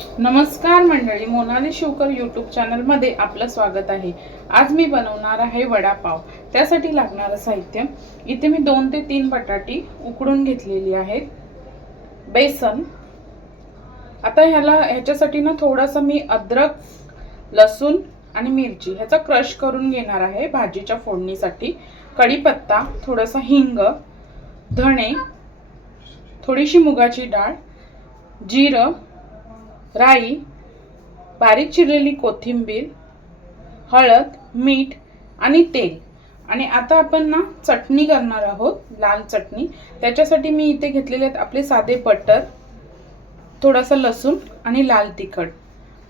नमस्कार मंडळी मोनाली शिवकर यूट्यूब चॅनलमध्ये आपलं स्वागत आहे. आज मी बनवणार आहे वडापाव. त्यासाठी लागणारं साहित्य. इथे मी दोन ते तीन बटाटी उकडून घेतलेली आहेत. बेसन. आता ह्याला ह्याच्यासाठी ना थोडासा मी अद्रक लसूण आणि मिरची ह्याचा क्रश करून घेणार आहे भाजीच्या फोडणीसाठी. कढीपत्ता थोडासा हिंग धणे थोडीशी मुगाची डाळ जिरं राई बारीक चिरलेली कोथिंबीर हळद मीठ आणि तेल. आणि आता आपण ना चटणी करणार आहोत लाल चटणी. त्याच्यासाठी मी इथे घेतलेले आहेत आपले साधे बटर थोडासा लसूण आणि लाल तिखट.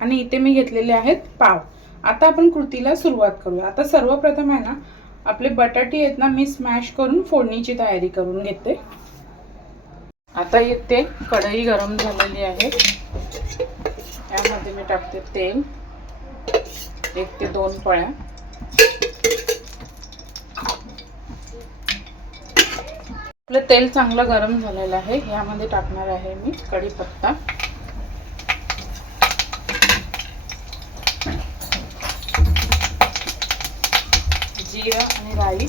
आणि इथे मी घेतलेले आहेत पाव. आता आपण कृतीला सुरुवात करूया. आता सर्वप्रथम आहे ना आपले बटाटे आहेत ना मी स्मॅश करून फोडणीची तयारी करून घेते. आता इथे कढई गरम झालेली आहे. यामध्ये मी टाकते तेल. एक ते दोन पळ्या. आपलं तेल चांगलं गरम झालेलं आहे. यामध्ये टाकणार आहे मी कढीपत्ता. जिरं आणि राई.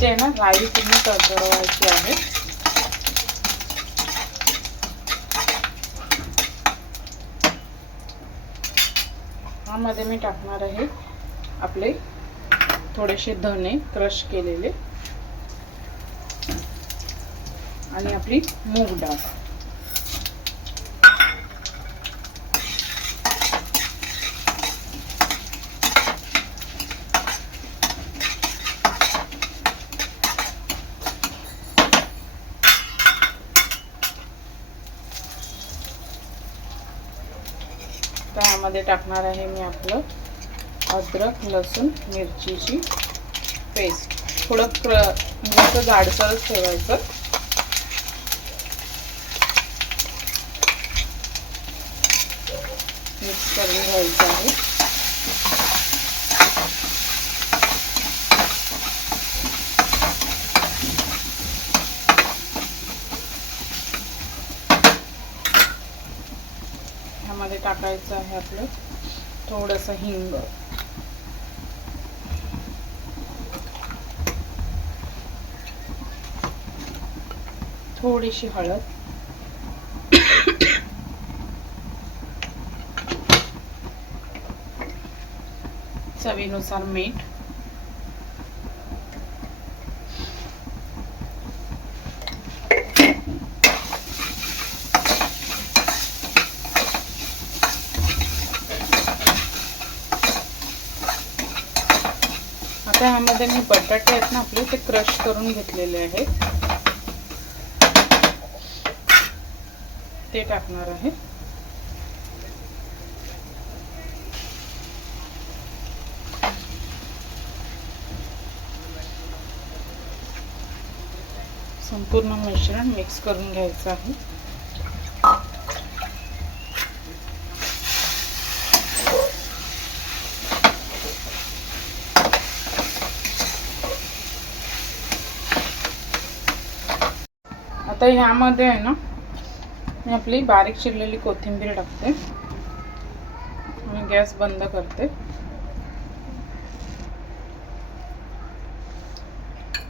इथे आहे ना राई पूर्ण तडतडवायची आहे. ह्यामध्ये मी टाकणार आहे आपले थोडेसे धने क्रश केलेले. आणि आपली मूग डाळ. त्यामध्ये टाकणार आहे मी आपलं अद्रक लसूण मिरचीची पेस्ट. थोडं क्र म्हणजे जाडसरच ठेवायचं. मिक्स करून घ्यायचं आहे. ह्यामध्ये टाकायचं आहे आपलं. थोडंसं हिंग. थोडीशी हळद. चवीनुसार मीठ. आता ह्यामध्ये मी बटाटे आहेत ना आपले ते क्रश करून घेतलेले आहेत. ते टाकणार आहे. संपूर्ण मिश्रण मिक्स करून घ्यायचं आहे. आता ह्यामध्ये आहे ना मी आपली बारीक चिरलेली कोथिंबीर टाकते. आणि गॅस बंद करते.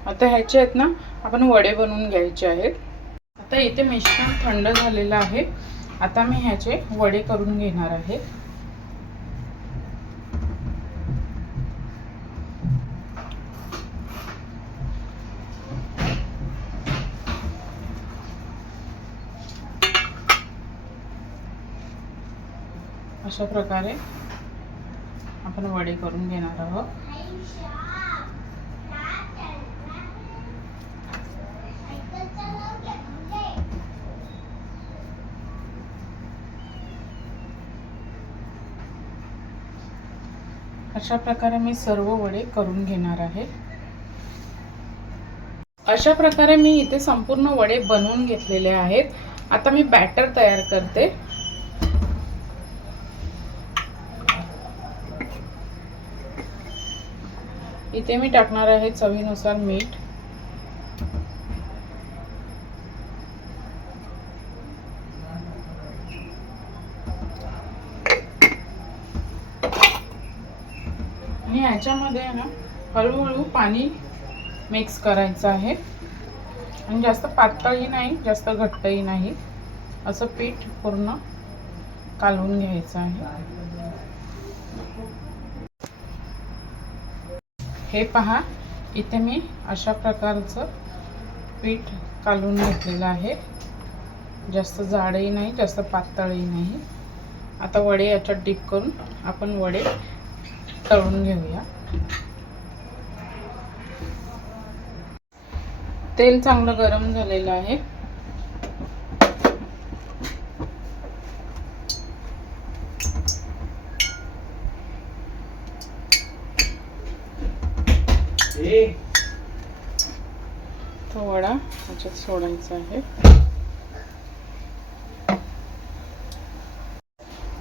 आता ह्याचे आहेत ना आपण वडे बनवून घ्यायचे आहेत. आता इथे मिश्रण थंड झालेलं आहे. आता मी ह्याचे वडे करून घेणार आहे. अशा प्रकारे आपण वडे करून घेणार आहोत. अशा प्रकारे मी सर्व वडे करून घेणार आहे. अशा प्रकारे मी इथे संपूर्ण वडे बनवून घेतलेले आहेत. आता मी बॅटर तयार करते. इथे मी टाकणार आहे चवीनुसार मीठ. आणि ह्याच्यामध्ये आहे ना हळूहळू पाणी मिक्स करायचं आहे. आणि जास्त पातळही नाही जास्त घट्टही नाही. असं पीठ पूर्ण कालवून घ्यायचं आहे. हे पहा इथे मी अशा प्रकारचं पीठ कालून घेतलेलं आहे. जास्त जाडही नाही जास्त पातळही नाही. आता वडे याच्यात डीप करून आपण वडे तळून घेऊया. तेल चांगलं गरम झालेलं आहे. तो वडा याच्यात सोडायचा आहे.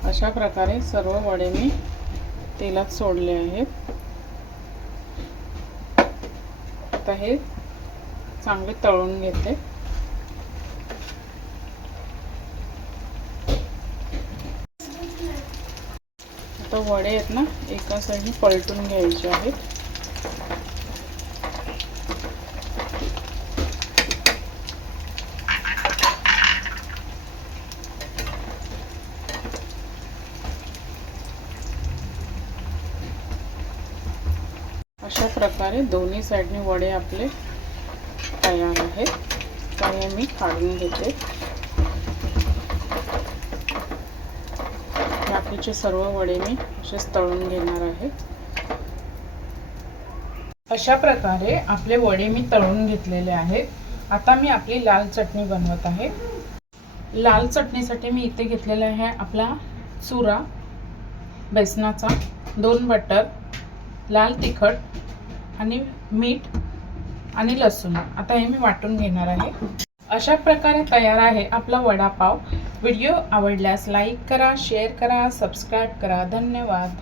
अशा प्रकारे सर्व वडे मी तेलात सोडले आहेत. आता हे चांगले तळून घेते. आता वडे आहेत ना एका साईडने पलटून घ्यायचे आहेत अशा प्रकारे दोन्ही साईडने वडे आपले तयार आहेत. त्यामुळे मी काढून घेते. बाकीचे सर्व वडे मी असेच तळून घेणार आहे. अशा प्रकारे आपले वडे मी तळून घेतलेले आहेत. आता मी आपली लाल चटणी बनवत आहे. लाल चटणीसाठी मी इथे घेतलेला आहे आपला चुरा बेसनाचा दोन बटर लाल तिखट आणि मीठ आणि लसूण. आता हे मी वाटून घेणार आहे. अशा प्रकारे तयार आहे आपला वडापाव. व्हिडिओ आवडल्यास लाईक करा शेअर करा सबस्क्राईब करा. धन्यवाद.